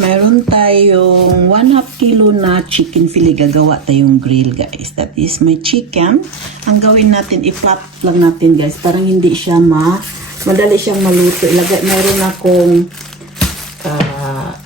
Meron tayong 1/2 kilo na chicken fillet. Gagawa tayong grill, guys. That is my chicken. Ang gawin natin, i-flap lang natin, guys. Parang hindi siya madali siyang maluto. Meron akong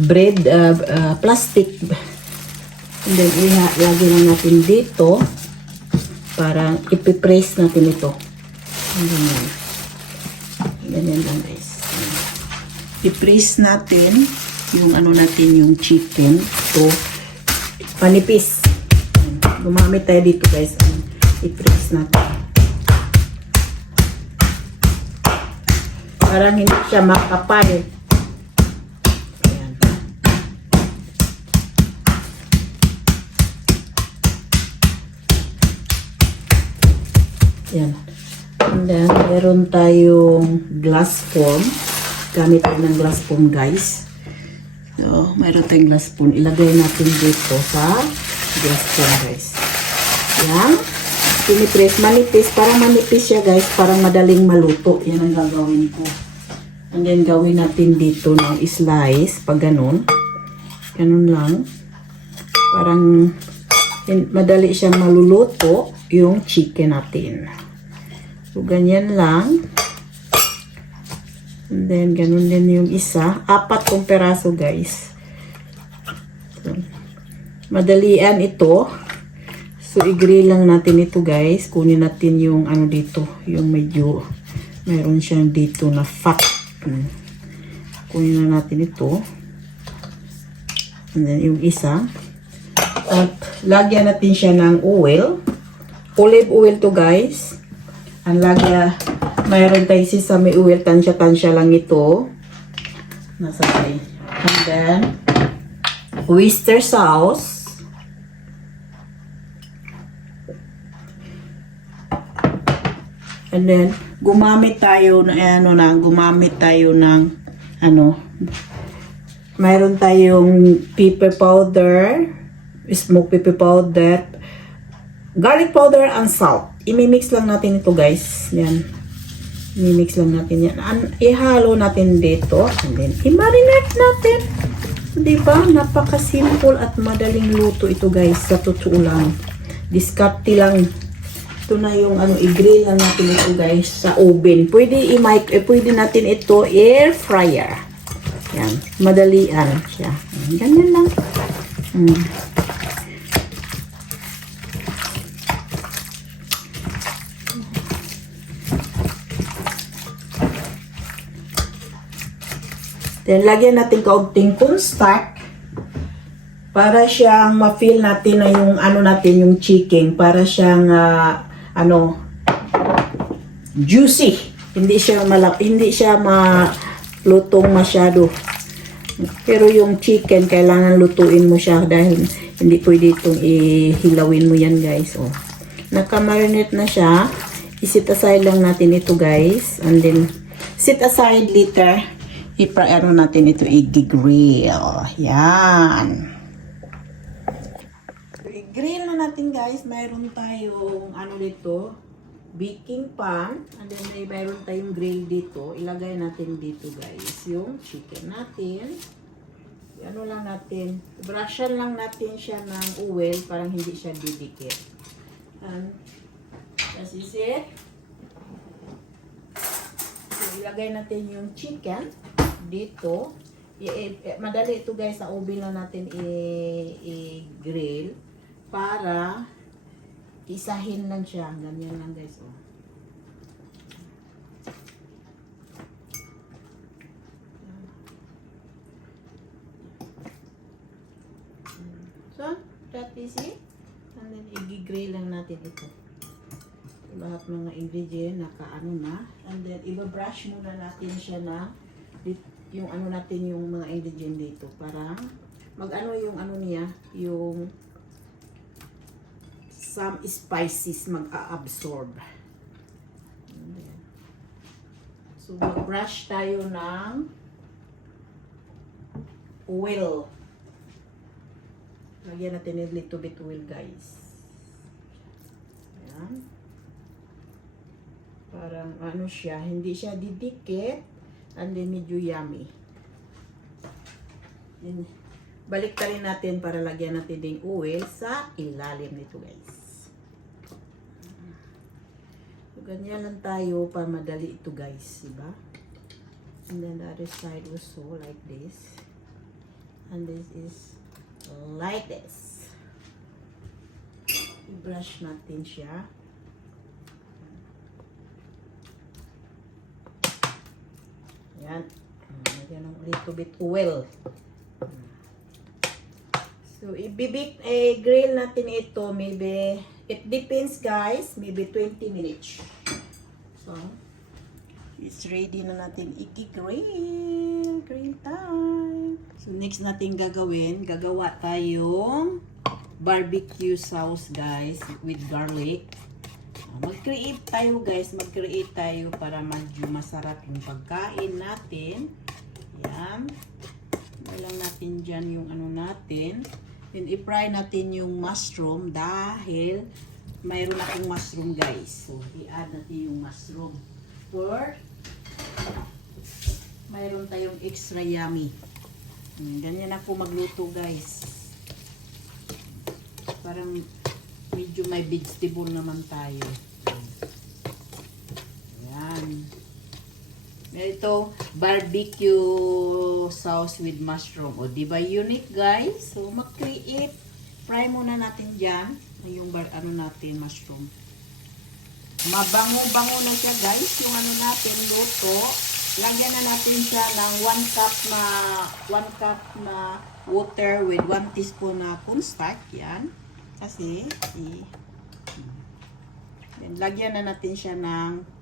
bread, plastic. And then, ilagay lang natin dito. Parang ipipress natin ito. Ganyan. Ganyan lang, guys. I-press natin yung natin, yung chicken. Ito, panipis. Gumamit tayo dito, guys. I-press natin. Parang hindi siya makapal. Ayan. Ayan. And then, meron tayong glass form. Gamit tayo ng glass form, guys. So, mayroon tayong glass spoon. Ilagay natin dito sa glass spoon, guys. Yan. Pinipress. Manipis. Parang manipis siya, guys. Parang madaling maluto. Yan ang gagawin ko. And then, gawin natin dito ng slice. Pag ganun. Ganun lang. Parang madali siyang maluluto yung chicken natin. So, ganyan lang. And then, ganun din yung isa. 4 kong peraso, guys. So, madalian ito. So, i-grill lang natin ito, guys. Kunin natin yung dito. Yung medyo, mayroon siyang dito na fat. Kunin na natin ito. And then, yung isa. At, lagyan natin siya ng oil. Olive oil to, guys. Ang lagyan, mayroon tayo sesame oil, tansya-tansya lang ito. Nasa tayo. And then, oyster sauce. And then, gumamit tayo ng, mayroon tayong pepper powder, smoked pepper powder, garlic powder, and salt. I-mix lang natin ito, guys. Yan. I-mix lang natin yan. Ihalo natin dito. And then, i-marinate natin. Diba? Napaka-simple at madaling luto ito, guys. Sa totoo lang. Diskarte lang. Ito na yung i-grill lang natin ito, guys. Sa oven. Pwede natin ito air fryer. Yan. Madalian siya. Ganyan lang. Then, lagyan natin kaunting cornstarch para siyang ma-feel natin na yung natin, yung chicken. Para siyang, juicy. Hindi siya malutong masyado. Pero yung chicken, kailangan lutuin mo siya dahil hindi pwede itong ihilawin mo yan, guys. Oh. Naka-marinate na siya. I-set aside lang natin ito, guys. And then, set aside later. Natin ito i-grill. Yan. So, i-grill na natin, guys. Mayroon tayong dito, baking pan. And then mayroon tayong grill dito. Ilagay natin dito, guys, yung chicken natin. Lang natin. Brushan lang natin siya ng oil. Parang hindi siya didikit. And this is it. So, ilagay natin yung chicken dito. Madali ito, guys, sa oven lang natin i-grill para isahin lang siya. Ganyan lang, guys. Oh. So, that is it. And then, i-grill lang natin ito. Lahat ng ingredient na. And then, i-brush muna natin siya na yung natin, yung mga ingredient dito para yung niya, yung some spices mag-absorb. So, mag-brush tayo ng oil. Lagyan natin a little bit oil, guys. Ayan. Parang siya, hindi siya didikit. And then medyo yummy. And balik ka rin natin para lagyan natin ding oil sa ilalim nito guys. So, ganyan lang tayo para madali ito guys, diba? And then the other side also like this. And this is like this. I-brush natin siya. Yan. Lagyan ng little bit oil. So, grill natin ito. Maybe, it depends guys. Maybe 20 minutes. So, it's ready na natin i-grill. Grill time. So, next natin gagawa tayong barbecue sauce guys with garlic. Mag-create tayo guys, mag-create tayo para medyo masarap yung pagkain natin. Yan. Lang natin dyan yung ano natin. Then i-fry natin yung mushroom dahil mayroon akong mushroom guys. So i-add natin yung mushroom. For mayroon tayong extra yummy. Ganyan ako magluto guys. Parang medyo may vegetable naman tayo. Yan. Ito, barbecue sauce with mushroom. O, di ba unique guys? So, mag-create. Fry muna natin dyan. Yung ano natin, mushroom. Mabango-bango na siya guys. Yung ano natin, luto. Lagyan na natin siya ng 1 cup na water with 1 teaspoon na cornstarch. Yan. Kasi, then, lagyan na natin siya ng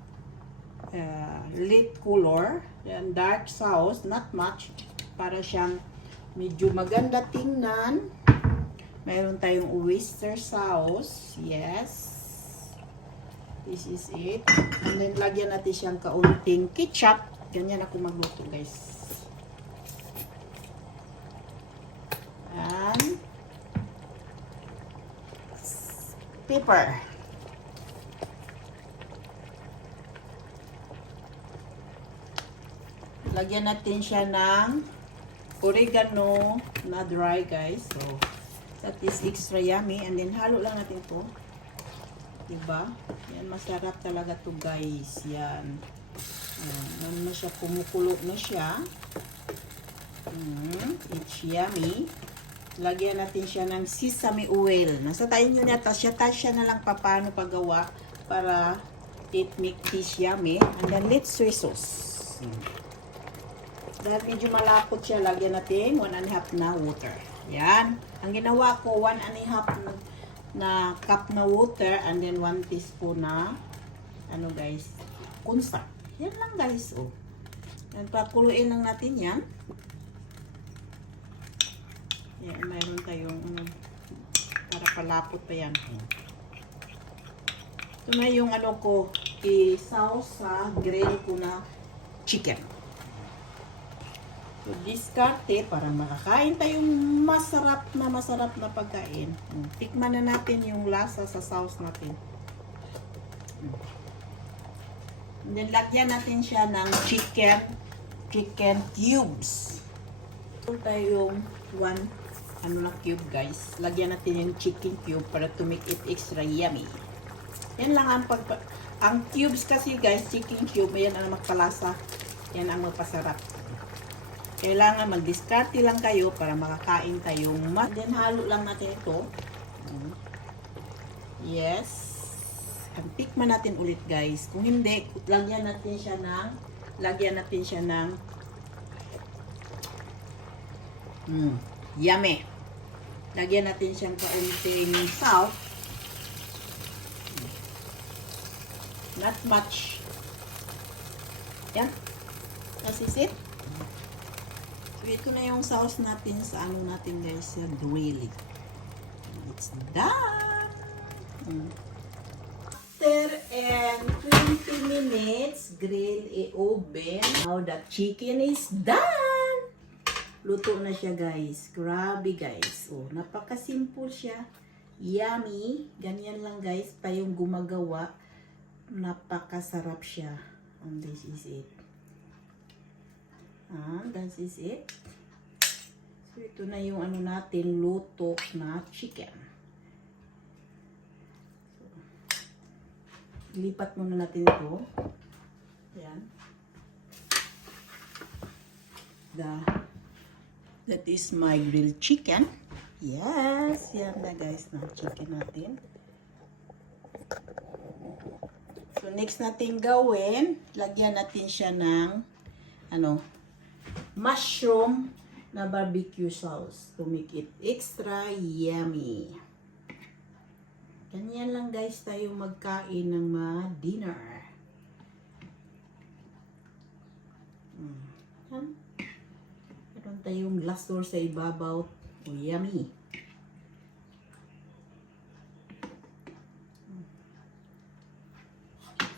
light color, and dark sauce, not much, para siyang medyo maganda tingnan. Mayroon tayong oyster sauce, yes, this is it. And then lagyan natin siyang kaunting ketchup. Ganyan ako magluto guys. And pepper. Lagyan natin siya ng oregano na dry guys. So, that is extra yummy. And then, halo lang natin to. Diba? Yan, masarap talaga to guys. Yan. Yan na siya, kumukulo na siya. It's yummy. Lagyan natin siya ng sesame oil. Nasa tayo nyo na, tasya na lang paano paggawa para it make this yummy. And then, let's soy sauce. Dahil medyo malapot siya, lagyan natin 1½ na water. Yan. Ang ginawa ko, 1½ na cup na water and then 1 teaspoon na ano guys, cornstarch. Yan lang guys. Oh. Yan, pakuluin lang natin yan. Yan, mayroon tayong para palapot pa yan. Ito na yung ano ko, i-sauce sa grill ko na chicken. So, diskarte para makakain tayong masarap na pagkain. Tikman na natin yung lasa sa sauce natin. And then, lagyan natin siya ng chicken cubes. Ito tayong 1 cube guys. Lagyan natin yung chicken cube para to make it extra yummy. Yan lang ang cubes kasi guys, chicken cube, yan ang magpalasa. Yan ang magpasarap. Kailangan mag-discarte lang kayo para makakain tayong then halo lang natin ito. Yes. Tikman natin ulit guys. Kung hindi, lagyan natin siya ng yummy. Lagyan natin siyang kaunting salt. Not much. Yan. This is it. So, ito na yung sauce natin sa ano natin guys, sa grilling. It's done! After 20 minutes, grill i-oven. Now the chicken is done! Luto na siya guys. Grabe guys. Oh, napaka-simple siya. Yummy. Ganyan lang guys. Tayong gumagawa. Napakasarap siya. And this is it. That is it. So, ito na yung ano natin, luto na chicken. So, lipat muna natin ito. Yan. That is my grilled chicken. Yes, yan na guys na chicken natin. So next natin gawin, lagyan natin siya ng mushroom na barbecue sauce to make it extra yummy. Ganyan lang guys tayo magkain ng dinner. Yan. Meron tayong glass door sa ibabaw. Oh, yummy.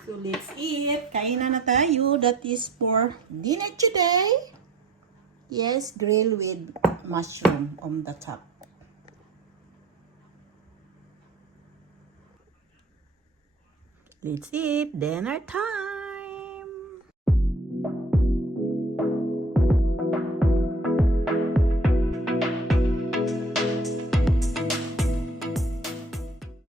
So let's eat. Kain na tayo. That is for dinner today. Yes, grill with mushroom on the top. Let's eat. Dinner time.